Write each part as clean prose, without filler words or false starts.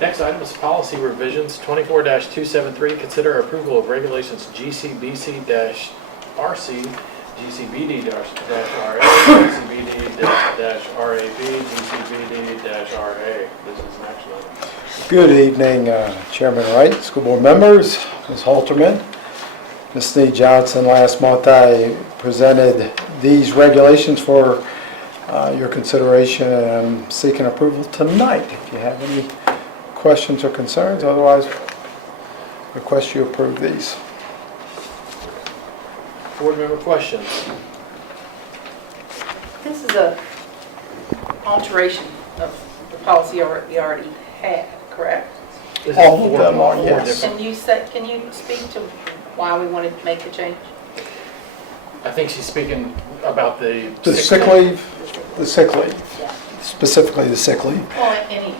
Next item is policy revisions, 24-273, consider approval of regulations GCBC-RC, GCBD-RA, GCBD-RAB, GCBD-RA. This is an action item. Good evening, Chairman Wright, school board members, Ms. Halterman, Ms. Snead Johnson. Last month I presented these regulations for your consideration, and I'm seeking approval tonight. If you have any questions or concerns, otherwise request you approve these. Board member questions? This is a alteration of the policy we already had, correct? This is All of four- them are, four yes. different- Can you speak to why we wanted to make the change? I think she's speaking about the The sick leave, specifically the sick leave. Well, any,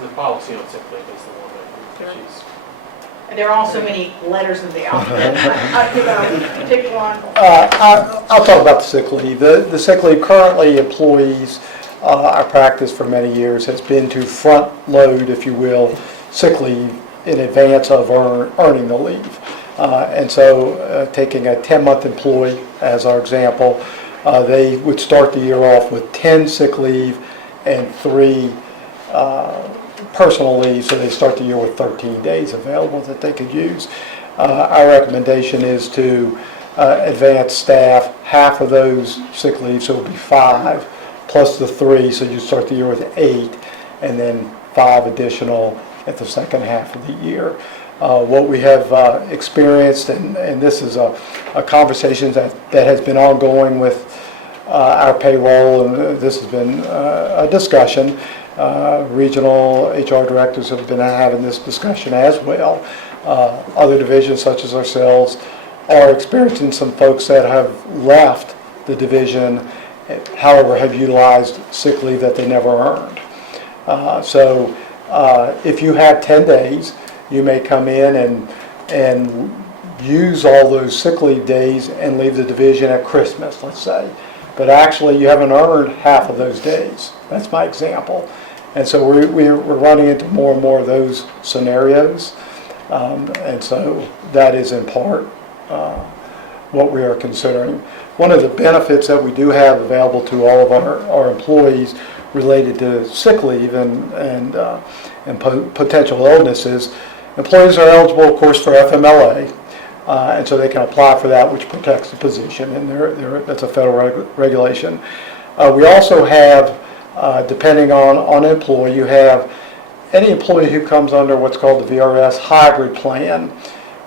The policy on sick leave is the one that she's. there are also many letters in the alphabet. I think I'll pick one. I'll talk about the sick leave. The sick leave currently employees, our practice for many years has been to front load, if you will, sick leave in advance of earning the leave. And so taking a 10-month employee as our example, they would start the year off with 10 sick leave and 3 personal leave, so they start the year with 13 days available that they could use. Our recommendation is to advance staff half of those sick leave, so it would be 5 plus the 3, so you start the year with 8, and then 5 additional at the second half of the year. What we have experienced, and this is a conversation that has been ongoing with our payroll, and this has been a discussion. Regional HR directors have been having this discussion as well. Other divisions such as ourselves are experiencing some folks that have left the division, however have utilized sick leave that they never earned. So if you have 10 days, you may come in and use all those sick leave days and leave the division at Christmas, let's say. But actually you haven't earned half of those days. That's my example. And so we're running into more and more of those scenarios. And so that is in part what we are considering. One of the benefits that we do have available to all of our employees related to sick leave and potential illnesses, employees are eligible, of course, for FMLA. And so they can apply for that, which protects the position, and that's a federal regulation. We also have, depending on an employee, you have any employee who comes under what's called the VRS hybrid plan,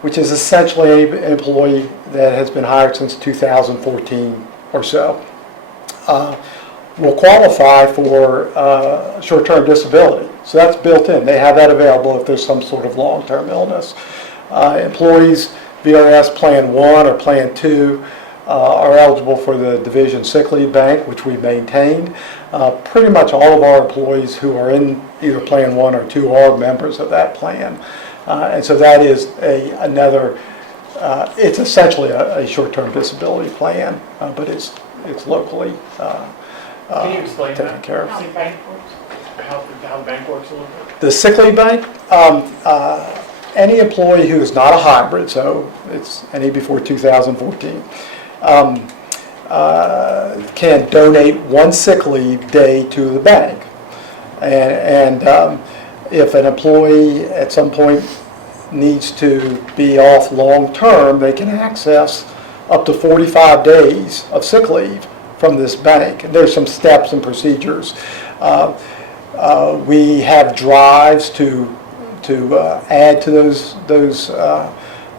which is essentially an employee that has been hired since 2014 or so, will qualify for short-term disability. So that's built in. They have that available if there's some sort of long-term illness. Employees VRS Plan 1 or Plan 2 are eligible for the Division Sick Leave Bank, which we maintain. Pretty much all of our employees who are in either Plan 1 or 2 are members of that plan. And so that is another, it's essentially a short-term disability plan, but it's locally Can you explain taken that? care of. How the bank works? How the bank works a little bit? The sick leave bank, any employee who is not a hybrid, so it's any before 2014, can donate 1 sick leave day to the bank. And if an employee at some point needs to be off long term, they can access up to 45 days of sick leave from this bank. And there's some steps and procedures. We have drives to add to those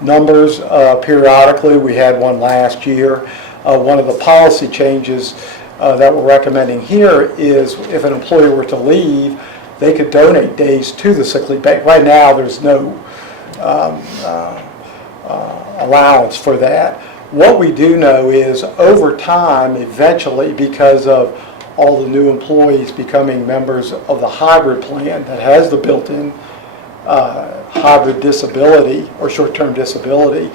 numbers periodically. We had one last year. One of the policy changes that we're recommending here is if an employee were to leave, they could donate days to the sick leave bank. Right now, there's no allowance for that. What we do know is over time, eventually, because of all the new employees becoming members of the hybrid plan that has the built-in hybrid disability or short-term disability,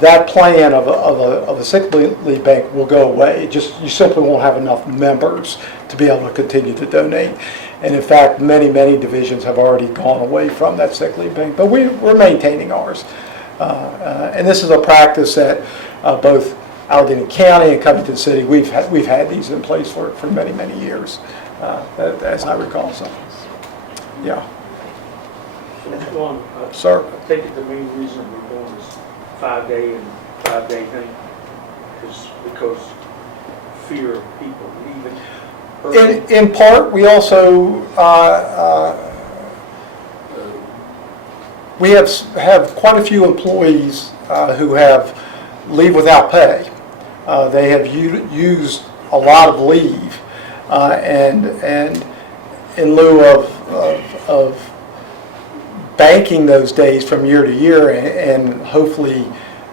that plan of a sick leave bank will go away. You simply won't have enough members to be able to continue to donate. And in fact, many divisions have already gone away from that sick leave bank, but we're maintaining ours. And this is a practice that both Alleghany County and Covington City, we've had these in place for many years, as I recall. So, yeah. One, Sir? I think the main reason we're doing this 5-day and 5-day thing is because fear of people leaving early. In part, we also we have quite a few employees who have leave without pay. They have used a lot of leave, and in lieu of banking those days from year to year and hopefully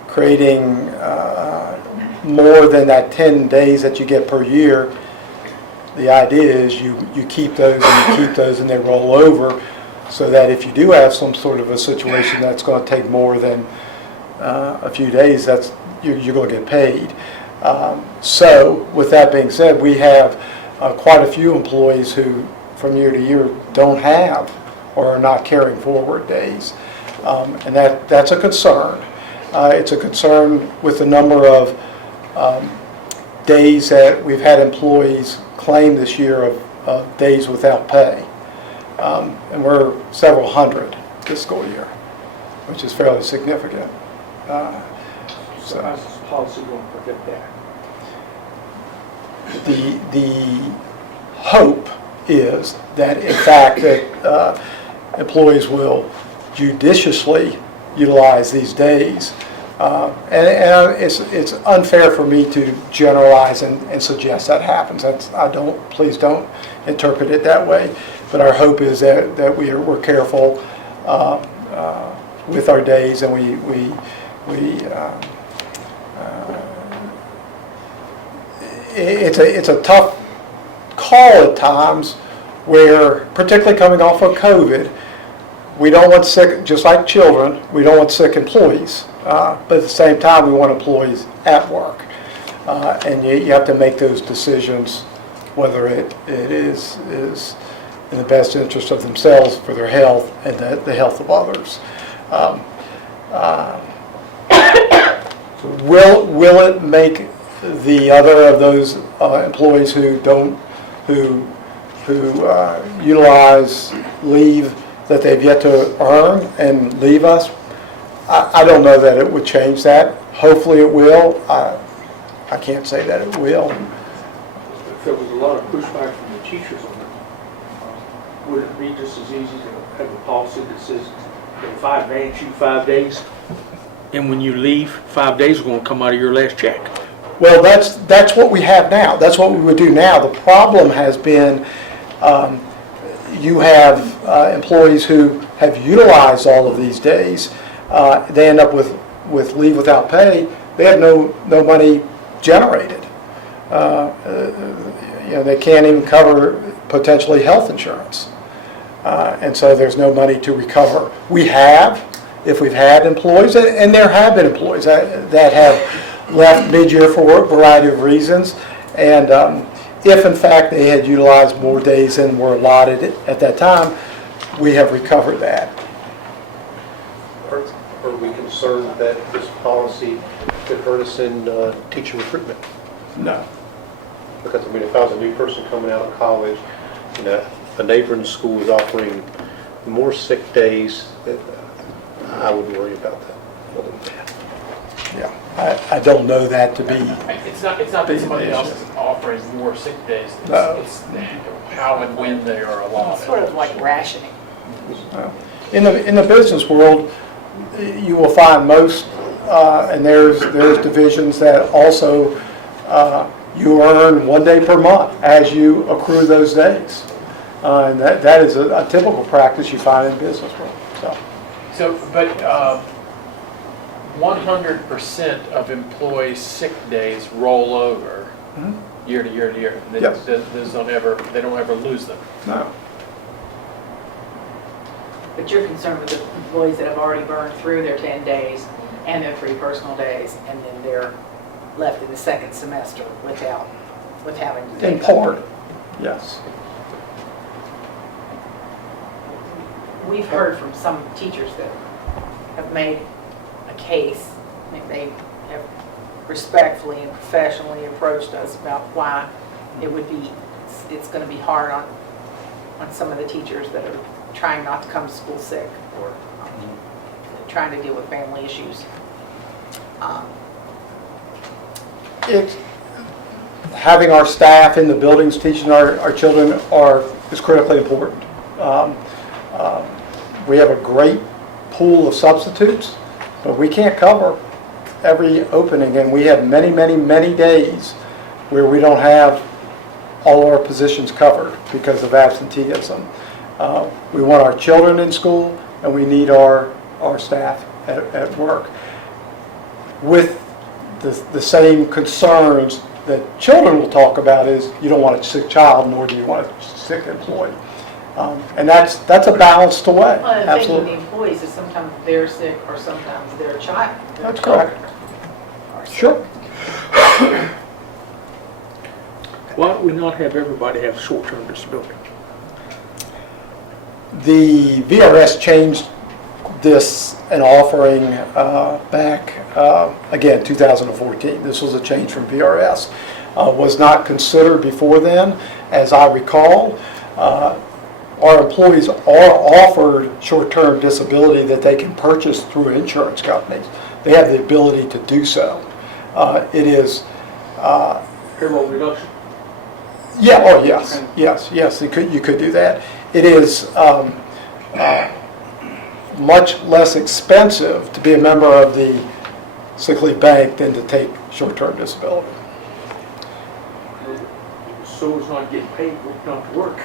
creating more than that 10 days that you get per year, the idea is you keep those and you keep those and they roll over, so that if you do have some sort of a situation that's going to take more than a few days, you're going to get paid. So with that being said, we have quite a few employees who from year to year don't have or are not carrying forward days. And that's a concern. It's a concern with the number of days that we've had employees claim this year of days without pay. And we're several hundred this school year, which is fairly significant. So how's this policy going to protect that? The hope is that, in fact, that employees will judiciously utilize these days. And it's unfair for me to generalize and suggest that happens. Please don't interpret it that way. But our hope is that we're careful with our days, and it's a tough call at times, where, particularly coming off of COVID, we don't want sick, just like children, we don't want sick employees. But at the same time, we want employees at work. And you have to make those decisions, whether it is in the best interest of themselves, for their health, and the health of others. Will it make the other of those employees who utilize leave that they've yet to earn and leave us? I don't know that it would change that. Hopefully it will. I can't say that it will. If there was a lot of pushback from the teachers on it, would it be just as easy to have a policy that says, if I advance you 5 days, and when you leave, 5 days are going to come out of your last check? Well, that's what we have now. That's what we would do now. The problem has been you have employees who have utilized all of these days. They end up with leave without pay. They have no money generated. They can't even cover potentially health insurance. And so there's no money to recover. If we've had employees, and there have been employees that have left mid-year for a variety of reasons, and if in fact they had utilized more days than were allotted at that time, we have recovered that. Are we concerned that this policy could hurt us in teacher recruitment? No. Because, I mean, if I was a new person coming out of college, a neighboring school is offering more sick days, I would worry about that. Yeah, I don't know that to be. It's not that somebody else is offering more sick days. It's how and when they are allotted. Sort of like rationing. In the business world, you will find most, and there's divisions that also you earn 1 day per month as you accrue those days, and that is a typical practice you find in business world. But 100% of employees' sick days roll over year to year to year. Yes. They don't ever lose them. No. But you're concerned with the employees that have already burned through their 10 days and their 3 personal days, and then they're left in the second semester with having to In take. part, yes. We've heard from some teachers that have made a case, and they have respectfully and professionally approached us about why it would be, it's going to be hard on some of the teachers that are trying not to come to school sick or trying to deal with family issues. Having our staff in the buildings teaching our children is critically important. We have a great pool of substitutes, but we can't cover every opening, and we have many, many, many days where we don't have all our positions covered because of absenteeism. We want our children in school, and we need our staff at work. With the same concerns that children will talk about is you don't want a sick child, nor do you want a sick employee. And that's a balanced way. Well, and the thing with Absolutely. the employees is sometimes they're sick or sometimes they're a child. Their That's correct. children are sick. Sure. Why don't we not have everybody have short-term disability? The VRS changed this an offering back, again, 2014. This was a change from VRS. Was not considered before then. As I recall, our employees are offered short-term disability that they can purchase through insurance companies. They have the ability to do so. It is, Payroll reduction? yeah, oh, yes, you could do that. It is much less expensive to be a member of the sick leave bank than to take short-term disability. So as not getting paid, not to work.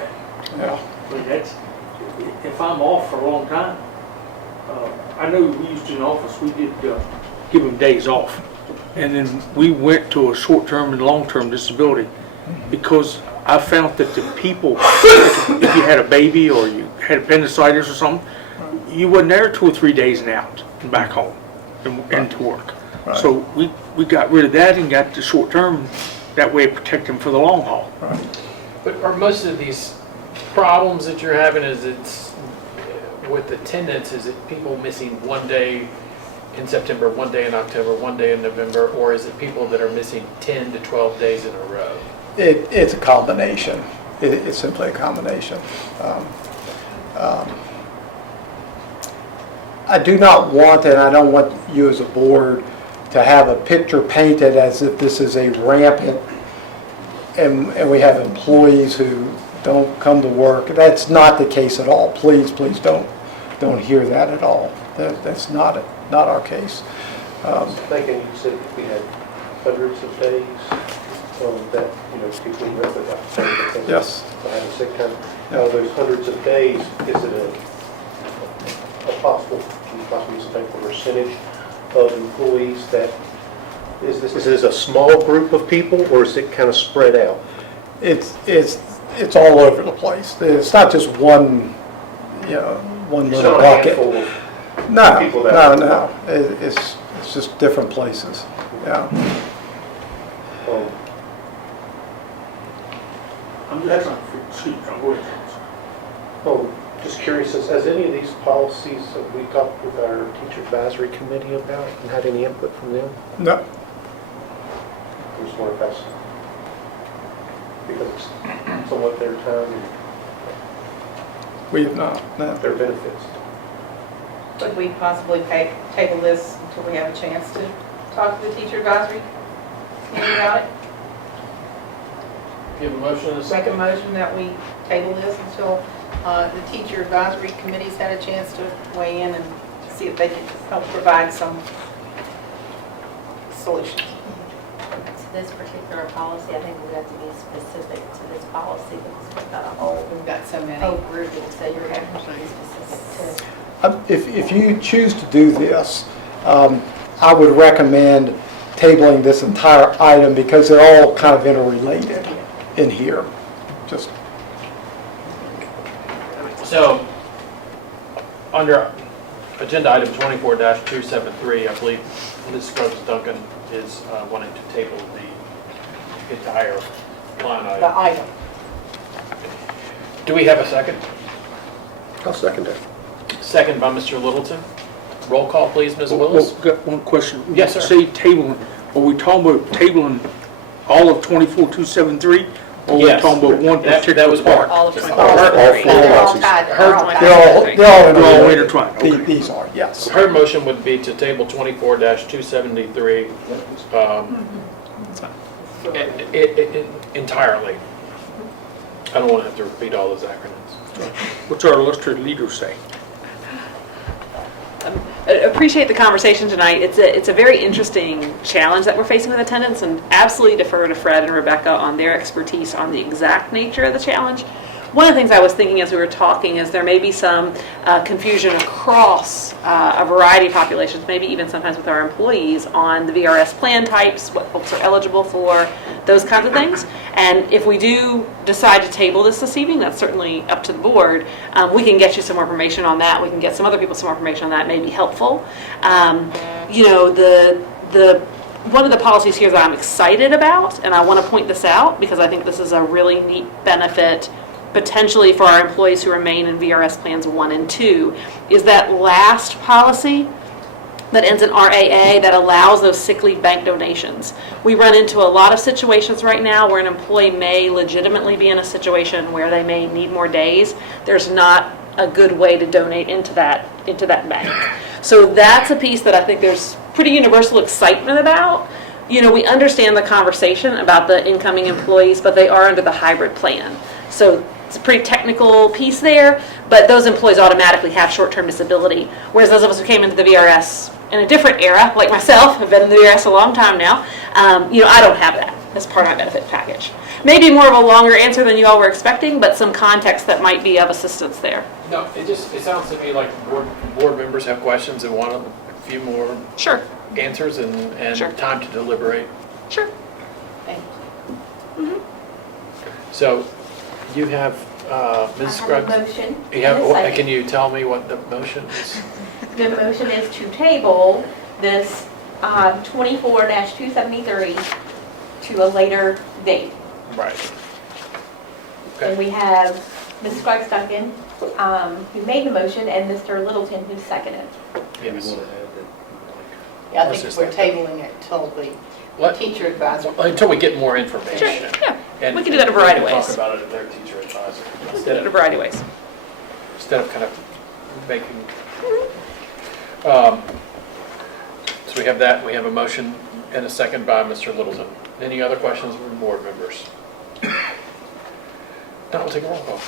Yeah. But that's, if I'm off for a long time, I know we used to in office, we did give them days off. And then we went to a short-term and long-term disability because I found that the people, if you had a baby or you had appendicitis or something, you wasn't there 2 or 3 days and out and back home and to work. Right. So we got rid of that and got the short-term, that way it protect them for the long haul. Right. But are most of these problems that you're having, is it's with attendance, is it people missing 1 day in September, 1 day in October, 1 day in November, or is it people that are missing 10 to 12 days in a row? It's a combination. It's simply a combination. I do not want, and I don't want you as a board to have a picture painted as if this is a rampant, and we have employees who don't come to work. That's not the case at all. Please don't hear that at all. That's not our case. I was thinking, you said we had hundreds of days that, people went without pay because Yes. they had a sick time. Now, those hundreds of days, is it a possible, can you possibly say a percentage of employees that, is this a small group of people, or is it kind of spread out? It's all over the place. It's not just one little It's not a bucket. handful of No, people that- no. It's just different places. Yeah. I'm just trying to figure, excuse me, I'm going to. Just curious, has any of these policies that we talked with our teacher advisory committee about and had any input from them? No. I just wonder if that's because it's somewhat their time and We have not. No. their benefits. Could we possibly table this until we have a chance to talk to the teacher advisory committee about it? Give a motion in a Make a second. motion that we table this until the teacher advisory committee's had a chance to weigh in and see if they can help provide some solutions. To this particular policy, I think we have to be specific to this policy because we've got a whole We've got so many. grouping, so you're going to have to be specific to. If you choose to do this, I would recommend tabling this entire item because they're all kind of interrelated in here. Just So, under agenda item 24-273, I believe Ms. Scruggs-Duncan is wanting to table the entire line The item. item. Do we have a second? I'll second that. Second by Mr. Littleton. Roll call, please, Ms. Willis. Well, got one question. Yes, sir. Say tabling, are we talking about tabling all of 24-273? Or are we Yes. talking about one That particular was part? All of Just them. all four policies. They're all tied. They're all They're all interrelated. intertwined, okay. These are, yes. Her motion would be to table 24-273 entirely. I don't want to have to repeat all those acronyms. What's our illustrious leader say? Appreciate the conversation tonight. It's a very interesting challenge that we're facing with attendance, and absolutely defer to Fred and Rebecca on their expertise on the exact nature of the challenge. One of the things I was thinking as we were talking is there may be some confusion across a variety of populations, maybe even sometimes with our employees, on the VRS plan types, what folks are eligible for, those kinds of things. And if we do decide to table this evening, that's certainly up to the board. We can get you some more information on that. We can get some other people some more information on that. It may be helpful. You know, the one of the policies here that I'm excited about, and I want to point this out because I think this is a really neat benefit potentially for our employees who remain in VRS plans 1 and 2, is that last policy that ends in RAA that allows those sick leave bank donations. We run into a lot of situations right now where an employee may legitimately be in a situation where they may need more days. There's not a good way to donate into that bank. So that's a piece that I think there's pretty universal excitement about. You know, we understand the conversation about the incoming employees, but they are under the hybrid plan. So it's a pretty technical piece there, but those employees automatically have short-term disability. Whereas those of us who came into the VRS in a different era, like myself, have been in the VRS a long time now, you know, I don't have that as part of my benefit package. Maybe more of a longer answer than you all were expecting, but some context that might be of assistance there. No, it sounds to me like board members have questions and want a few more Sure, answers and Sure. time to deliberate. sure. Thank you. So you have Ms. Scruggs. I have a motion. You have, and a second. can you tell me what the motion is? The motion is to table this 24-273 to a later date. Right. And Okay. we have Ms. Scruggs-Duncan, who made the motion, and Mr. Littleton, who seconded. Yes. Yeah, I Let's think just we're let tabling it till the Let- teacher advisor. Until we get more information. Sure, yeah. And We can do that a variety of we can ways. Talk about it at their teacher advisor. We did it a variety of ways. Instead of kind of making. So we have that, we have a motion and a second by Mr. Littleton. Any other questions from board members? Now we'll take a roll call.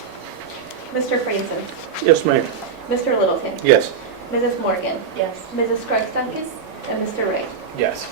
Mr. Franson, Yes, ma'am. Mr. Littleton, Yes. Mrs. Morgan, Yes. Mrs. Scruggs-Duncan, and Mr. Ray. Yes.